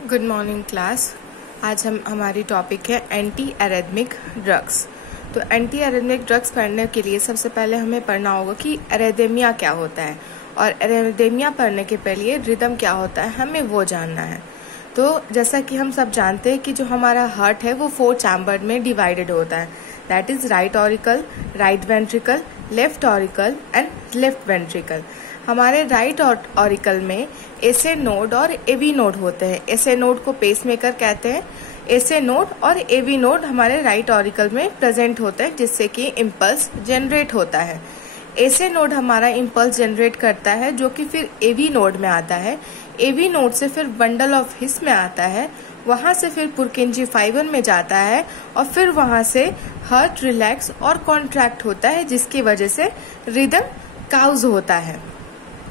Good morning class. आज हमारी topic है एंटी एरिथमिक ड्रग्स। तो एंटी एरिथमिक ड्रग्स पढ़ने के लिए सबसे पहले हमें पढ़ना होगा कि एरिथमिया क्या होता है, और एरिथमिया पढ़ने के पहले रिदम क्या होता है हमें वो जानना है। तो जैसा कि हम सब जानते हैं कि जो हमारा हार्ट है वो 4 चैम्बर में डिवाइडेड होता है, that is right auricle, right ventricle, left auricle and left ventricle. हमारे राइट ऑरिकल में एसए नोड और एवी नोड होते हैं। एसए नोड को पेसमेकर कहते हैं। एसए नोड और एवी नोड हमारे राइट ऑरिकल में प्रेजेंट होते हैं, जिससे कि इम्पल्स जनरेट होता है। एसए नोड हमारा इम्पल्स जनरेट करता है, जो कि फिर एवी नोड में आता है। एवी नोड से फिर बंडल ऑफ हिस में आता है, वहां से फिर पुरकिंजी फाइबर में जाता है, और फिर वहां से हार्ट रिलैक्स और कॉन्ट्रैक्ट होता है, जिसकी वजह से रिदम काउज होता है,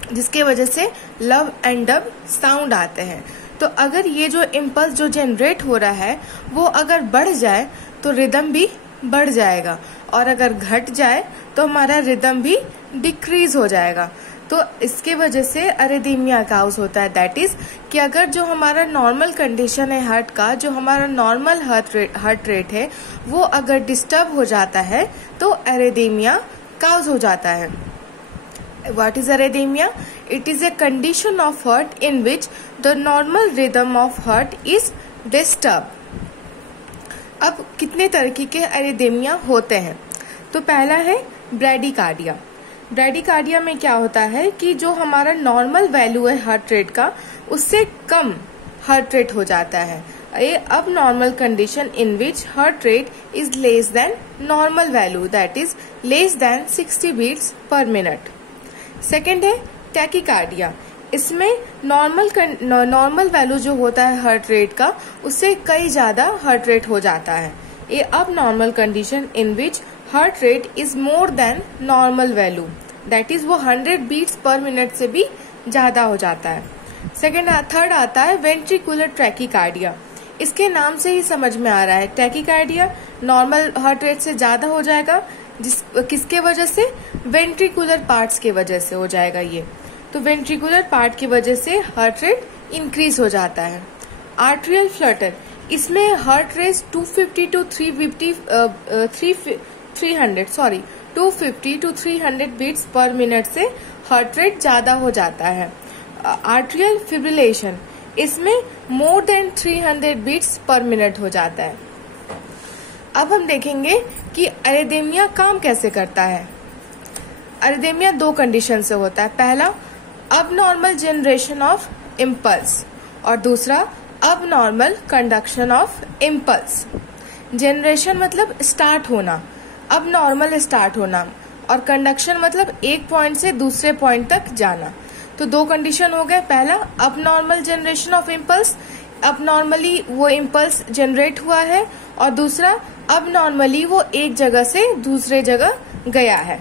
जिसके वजह से लव एंड डब साउंड आते हैं। तो अगर ये जो इम्पल्स जो जनरेट हो रहा है वो अगर बढ़ जाए तो रिदम भी बढ़ जाएगा, और अगर घट जाए तो हमारा रिदम भी डिक्रीज हो जाएगा। तो इसके वजह से एरिथमिया काउज होता है। दैट इज कि अगर जो हमारा नॉर्मल कंडीशन है हार्ट का, जो हमारा नॉर्मल हार्ट रेट है वो अगर डिस्टर्ब हो जाता है तो एरिथमिया काउज हो जाता है। What is arrhythmia? It is a condition of heart in which the normal rhythm of heart is disturbed. अब कितने तरीके के एरिथमिया होते हैं? तो पहला है ब्रैडीकार्डिया। ब्रैडीकार्डिया में क्या होता है कि जो हमारा नॉर्मल वैल्यू है हार्ट रेट का, उससे कम हार्ट रेट हो जाता है। ये अब normal condition in which heart rate is less than normal value, that is less than 60 beats per minute. Second है टैकीकार्डिया। इसमें नॉर्मल वैल्यू जो होता है हार्ट रेट का, उससे कई ज्यादा हार्ट रेट हो जाता है। ये अब normal condition in which heart rate is more than normal value, that is वो 100 बीट्स पर मिनट से भी ज्यादा हो जाता है। थर्ड आता है वेंट्रिकुलर टैकीकार्डिया। इसके नाम से ही समझ में आ रहा है, टैकीकार्डिया नॉर्मल हार्ट रेट से ज्यादा हो जाएगा, किसके वजह से? वेंट्रिकुलर पार्ट्स के वजह से हो जाएगा ये। तो वेंट्रिकुलर पार्ट की वजह से हार्ट रेट इंक्रीज हो जाता है। आर्ट्रियल फ्लटर, इसमें heart rate 250 to 300 beats per minute से हार्ट रेट ज्यादा हो जाता है। आर्ट्रियल फिब्रिलेशन, इसमें more than 300 beats per minute हो जाता है। अब हम देखेंगे कि एरिथमिया काम कैसे करता है। एरिथमिया 2 कंडीशन से होता है। पहला अबनॉर्मल जनरेशन ऑफ इम्पल्स, और दूसरा abnormal conduction of impulse. Generation मतलब स्टार्ट होना, अबनॉर्मल स्टार्ट होना, और कंडक्शन मतलब एक पॉइंट से दूसरे पॉइंट तक जाना। तो 2 कंडीशन हो गए। पहला अबनॉर्मल जनरेशन ऑफ इम्पल्स, अबनॉर्मली वो इम्पल्स जनरेट हुआ है, और दूसरा अबनॉर्मली वो एक जगह से दूसरे जगह गया है।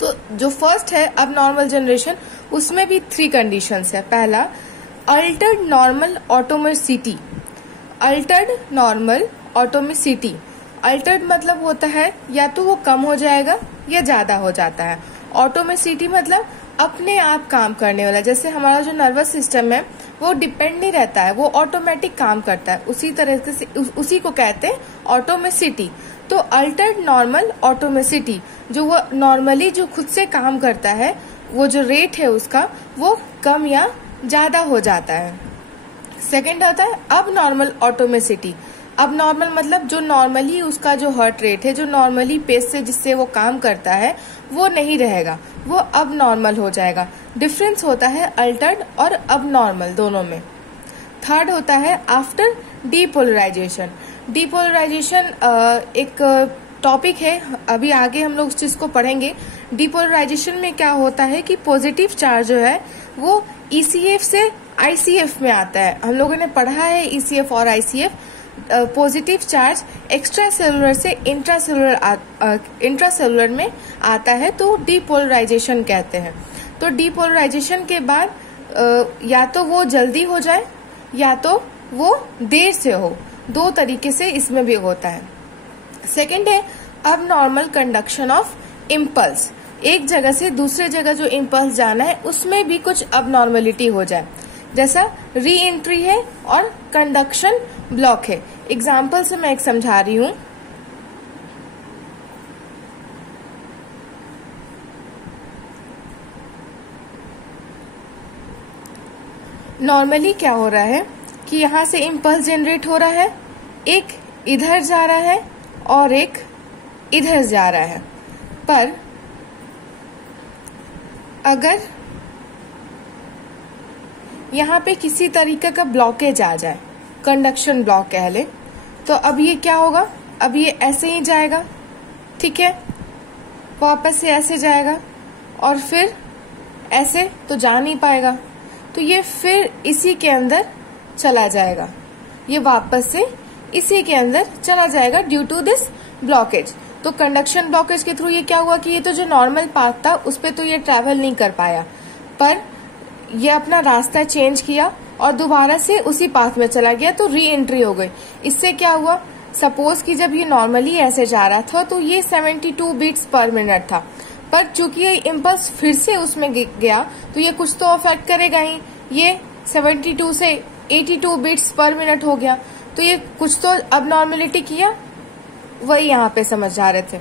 तो जो फर्स्ट है अबनॉर्मल जनरेशन, उसमें भी 3 कंडीशंस है। पहला altered normal automaticity. Altered normal automaticity, altered मतलब होता है या तो वो कम हो जाएगा या ज्यादा हो जाता है। ऑटोमेसिटी मतलब अपने आप काम करने वाला, जैसे हमारा जो नर्वस सिस्टम है वो डिपेंड नहीं रहता है, वो ऑटोमेटिक काम करता है, उसी तरह से उसी को कहते हैं ऑटोमेसिटी। तो अल्टर्ड नॉर्मल ऑटोमेसिटी, जो वो नॉर्मली जो खुद से काम करता है, वो जो रेट है उसका वो कम या ज्यादा हो जाता है। सेकेंड आता है अब नॉर्मल ऑटोमेसिटी। अब नॉर्मल मतलब जो नॉर्मली उसका जो हार्ट रेट है, जो नॉर्मली पेस से जिससे वो काम करता है, वो नहीं रहेगा, वो अब नॉर्मल हो जाएगा। डिफरेंस होता है अल्टर्ड और अब नॉर्मल दोनों में। थर्ड होता है आफ्टर डीपोलराइजेशन। डीपोलराइजेशन एक टॉपिक है, अभी आगे हम लोग उस चीज को पढ़ेंगे। डीपोलराइजेशन में क्या होता है कि पॉजिटिव चार्ज जो है वो ईसीएफ से आईसीएफ में आता है। हम लोगों ने पढ़ा है ईसीएफ और ICF. Positive charge extra cellular से इंट्रासेलुलर में आता है, तो डीपोलराइजेशन कहते हैं। तो डीपोलराइजेशन के बाद या तो वो जल्दी हो जाए या तो वो देर से हो, 2 तरीके से इसमें भी होता है। सेकंड है अब नॉर्मल कंडक्शन ऑफ इम्पल्स। एक जगह से दूसरे जगह जो इम्पल्स जाना है उसमें भी कुछ अब नॉर्मलिटी हो जाए। जैसा री एंट्री है और कंडक्शन ब्लॉक है। एग्जाम्पल से मैं एक समझा रही हूं। नॉर्मली क्या हो रहा है कि यहां से इम्पल्स जनरेट हो रहा है, एक इधर जा रहा है और एक इधर जा रहा है। पर अगर यहाँ पे किसी तरीके का ब्लॉकेज आ जाए, कंडक्शन ब्लॉक कह ले, तो अब ये क्या होगा, अब ये ऐसे ही जाएगा, ठीक है, वापस से ऐसे जाएगा और फिर ऐसे तो जा नहीं पाएगा, तो ये फिर इसी के अंदर चला जाएगा, ये वापस से इसी के अंदर चला जाएगा ड्यू टू दिस ब्लॉकेज। तो कंडक्शन ब्लॉकेज के थ्रू ये क्या हुआ कि ये तो जो नॉर्मल पाथ था उस पे तो ये ट्रेवल नहीं कर पाया, पर ये अपना रास्ता चेंज किया और दोबारा से उसी पाथ में चला गया, तो री एंट्री हो गई। इससे क्या हुआ, सपोज कि जब ये नॉर्मली ऐसे जा रहा था तो ये 72 बीट्स पर मिनट था, पर चूंकि ये इम्पल्स फिर से उसमें गया तो ये कुछ तो अफेक्ट करेगा ही, ये 72 से 82 बीट्स पर मिनट हो गया, तो ये कुछ तो अब नॉर्मलिटी किया, वही यहाँ पे समझ जा रहे थे।